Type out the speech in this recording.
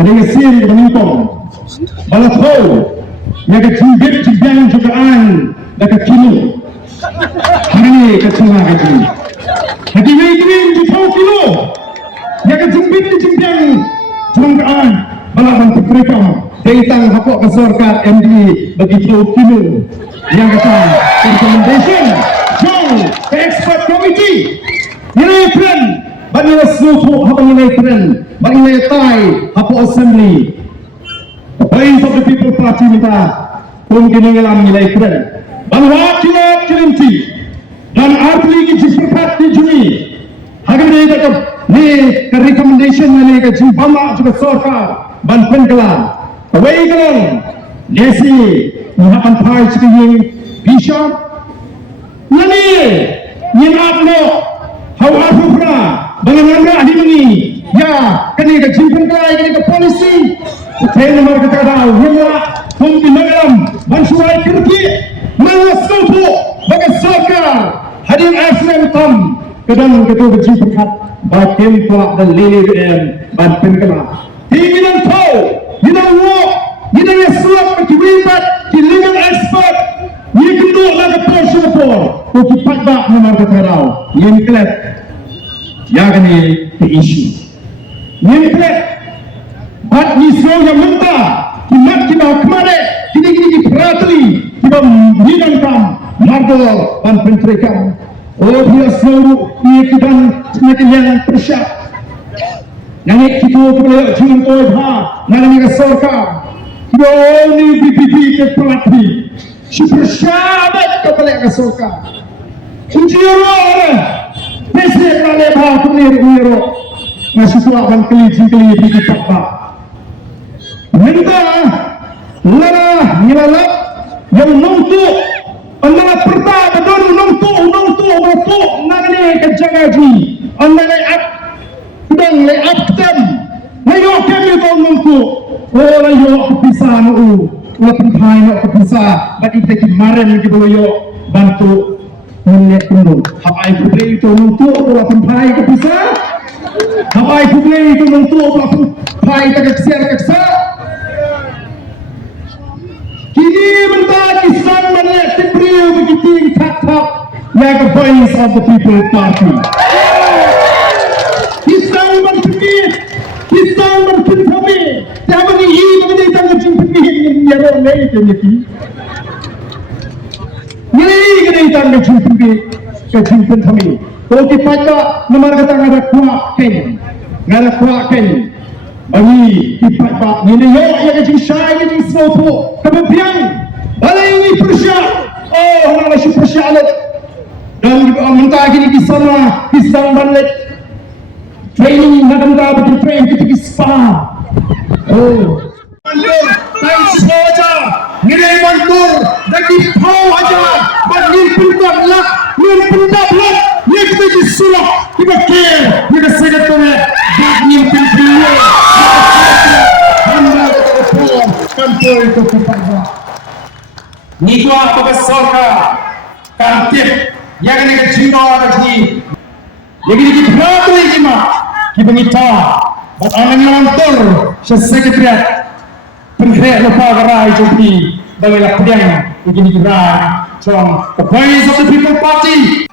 Ada yang sim menitong. Balatau. Yang kejimbit jimbang jugaan. Dan kekini. Hari kecilnya haji. Haji waikin jutau kilo. Yang kejimbit jimbang jugaan. Balapan terkerekam. Daitang hapok kesorkat MD begitu kilo. Yang kata recommendation. Jom ke expert committee. Nilai trend. Bagi seluruh apa nilai trend. Bagi nilai Thai apa assembly. The Voice of the People Party minta mungkin dalam nilai trend. Bahwa kita kelinci dan arti kita sepakat di Juni. Hari ini kita ni ke recommendation ni ke Jibama juga sorkar ban penggelar. Away gelong. Nasi menghapun Thai sekian bisa. Nani ni apa? Hawa Fufra. Bagaimana ini? Ya, kini ke jimpan kelai, kini ke polisi. Saya nomor kata tahu, hingga mungkin dalam bansuai kerja, malas tu, bagi sokar hadir asrem tam, kadang ketua jimpan batin kuat dan lili banten kena. Tinggi dan tahu, kita walk, kita yang suap berkibat, kita legal expert, kita kenduk lagi porsi por, kita patbak nomor kata tahu, yang kelak. Yang ini the issue. Nimplek, bat nisro yang mentah, kimat kita kemarin, kini diperateli, kita menghidangkan margol dan penterikan. Oh dia seluruh ia kita semakin yang persiap. Yang kita perlu jumpa ha, yang ini kesorkan. Kita ini BPP ke pelatih, supersyabat kepada kesorkan. Ujian Presiden Malaysia Kunir Uiro masih suapan keli di Papua. Minta lara nilalap yang nontuk anda pertama don nontuk nangani kejagaji anda leap sedang leap tem layo kami kau nontuk oh layo kepisah nu lapin hai nu kepisah bagi kita kemarin kita layo bantu melihat dulu hapai publik itu untuk lapin hai kepisah hapai publik itu untuk lapin hai keksa kini mentah kisah melihat tipriu begitu tak like a Voice of the People Party kisah berpindah siapa ni ini menjadi tanggung jawab ini yang lain ini kena tanggung jawab kejimpun kami. Kalau kita nomor kata ngada kuat ken, bagi kita ini yang kejimpun yang sesuatu kemudian balai ini persiap, oh mana sih persiap dan mentah ini kisah balik training nak betul train kita kisah, oh. Thanks saja, nilai mantur, lagi tahu aja, banding pintar lah, pintar lah, ni kita disulah, kita care, kita sekretariat, banding pintar, anda ketua kantor itu kepada. Ni tu apa kesorka, kantor, yang ini kecinta lagi, yang ini kita berapa lagi mah, kita minta, buat orang mantur, sekretariat. Pengkhianat lupa gerai jadi bagi lapang begini gerai from the Voice of the People Party.